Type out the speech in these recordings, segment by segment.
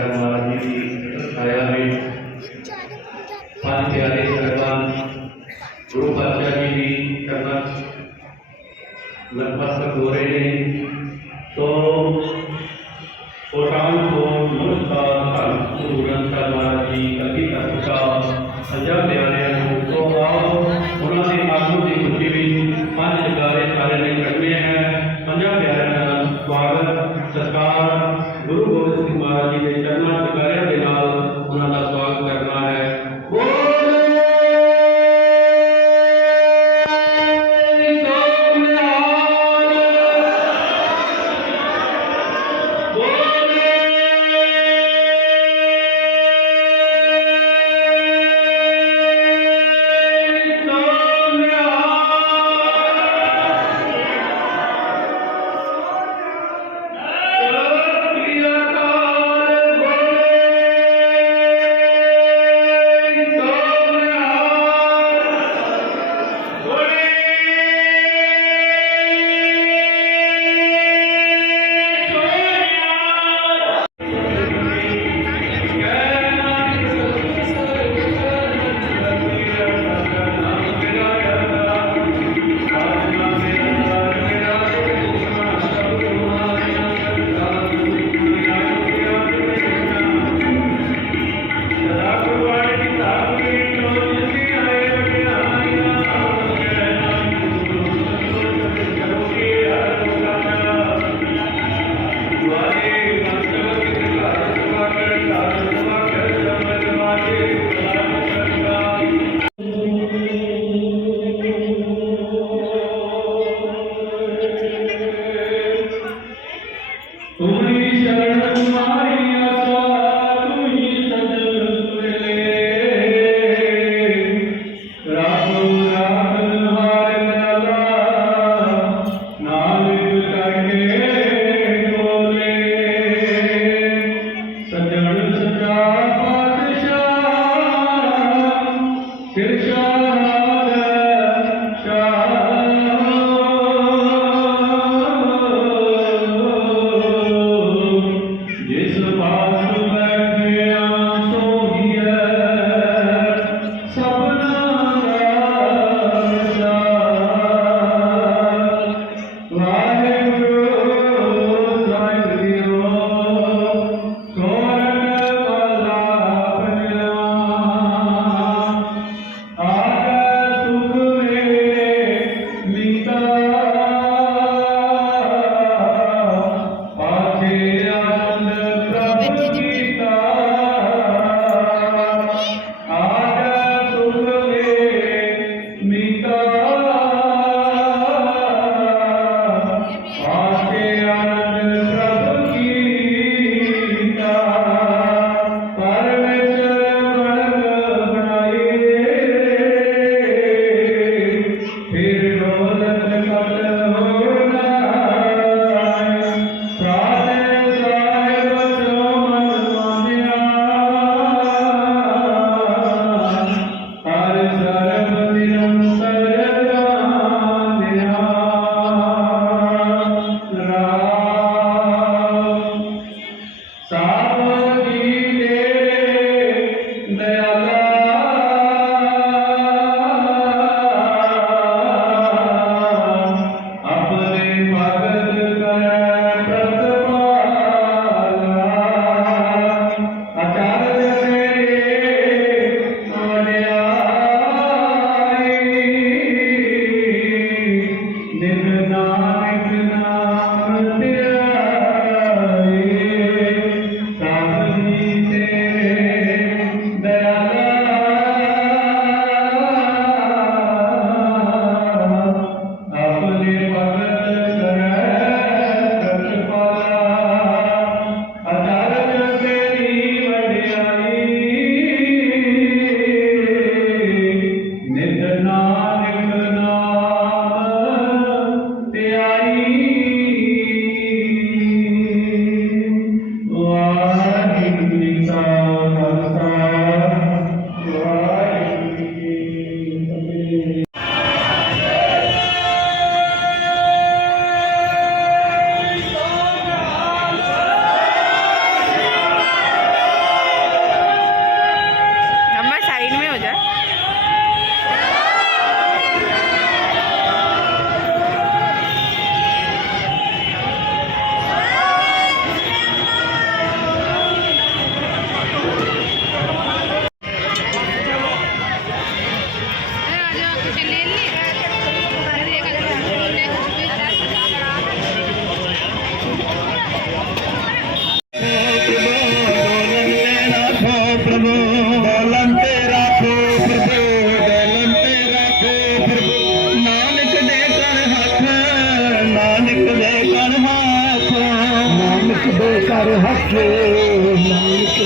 Sarah, ಆಗಿದೆ Karnataka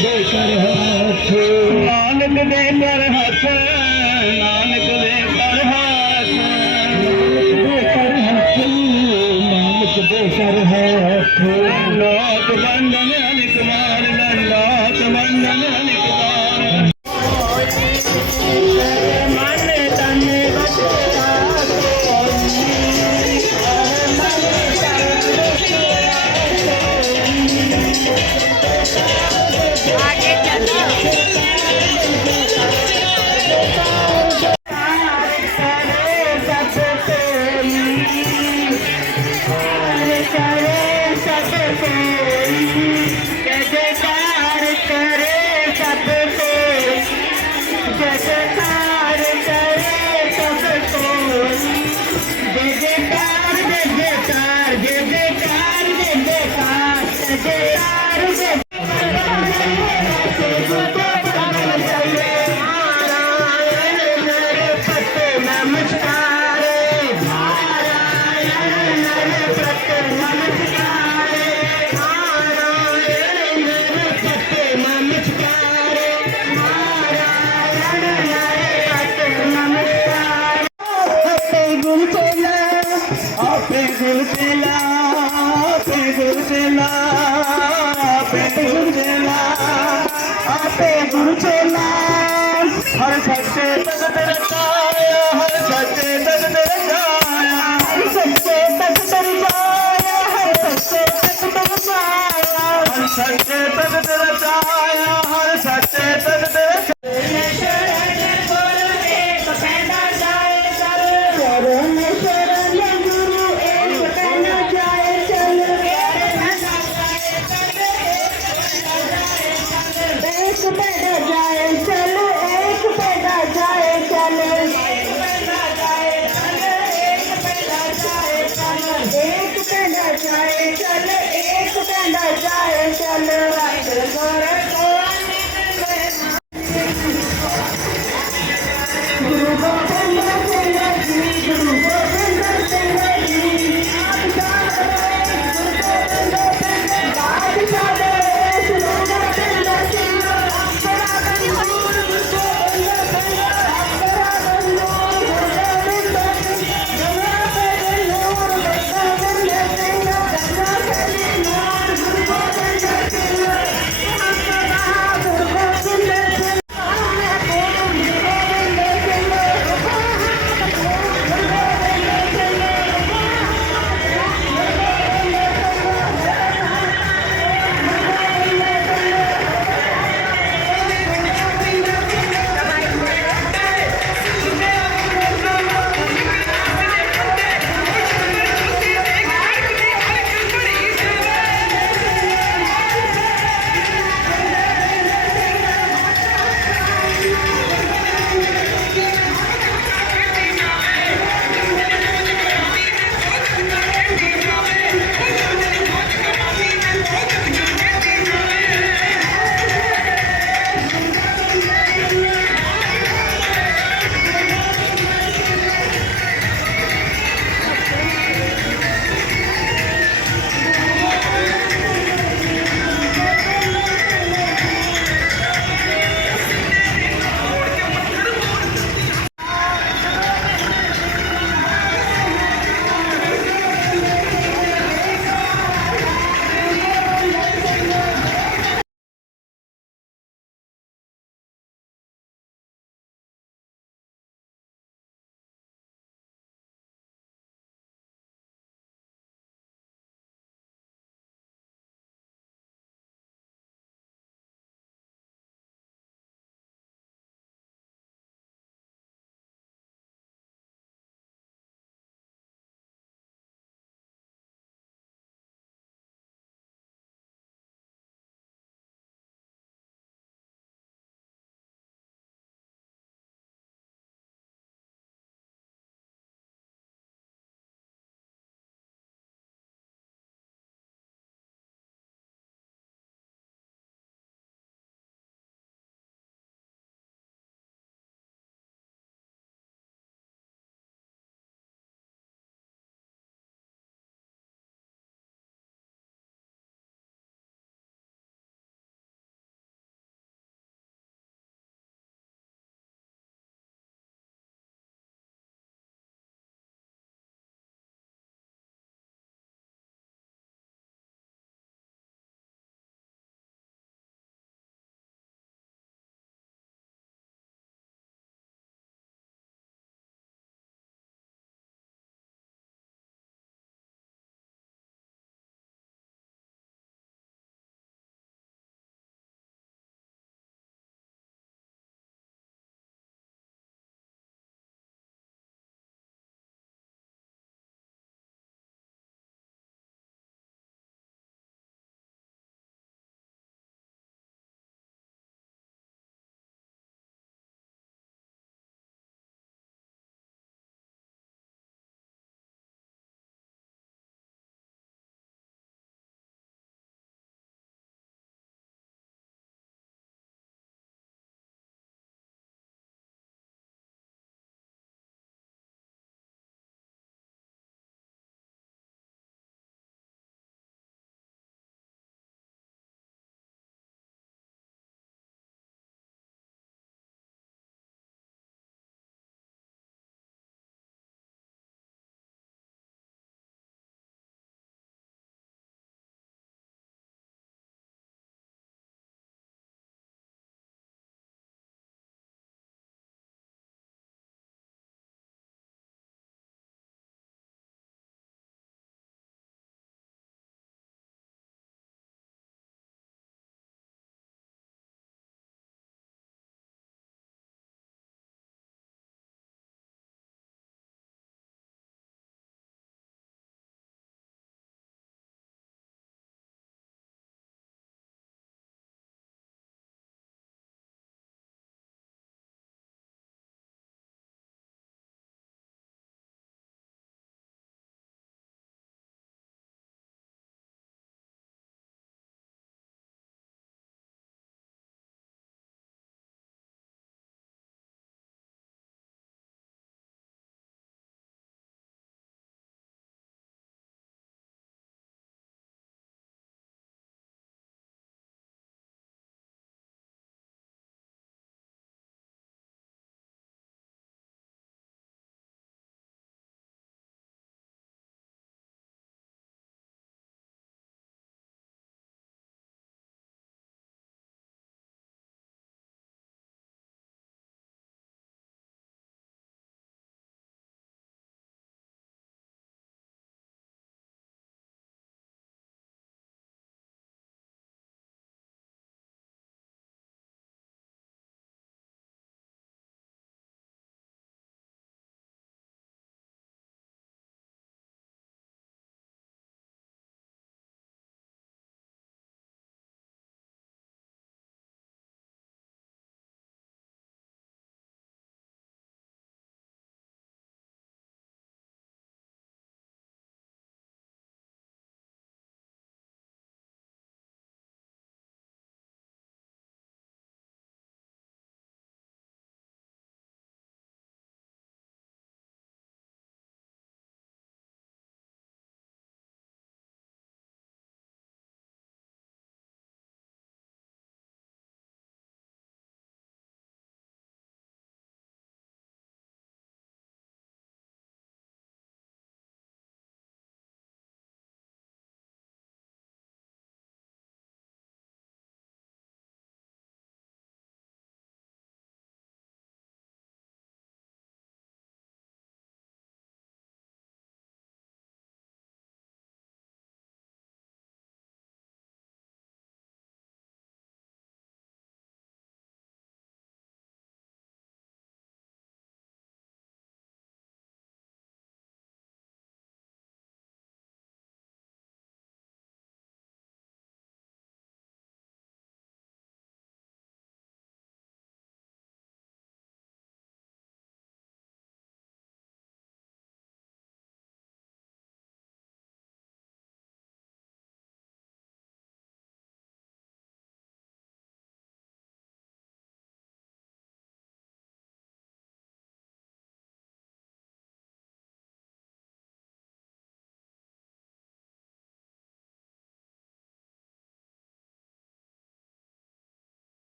very exciting. हर सच्चे जगत रचाया हर सच्चे Inshallah, it's a kind of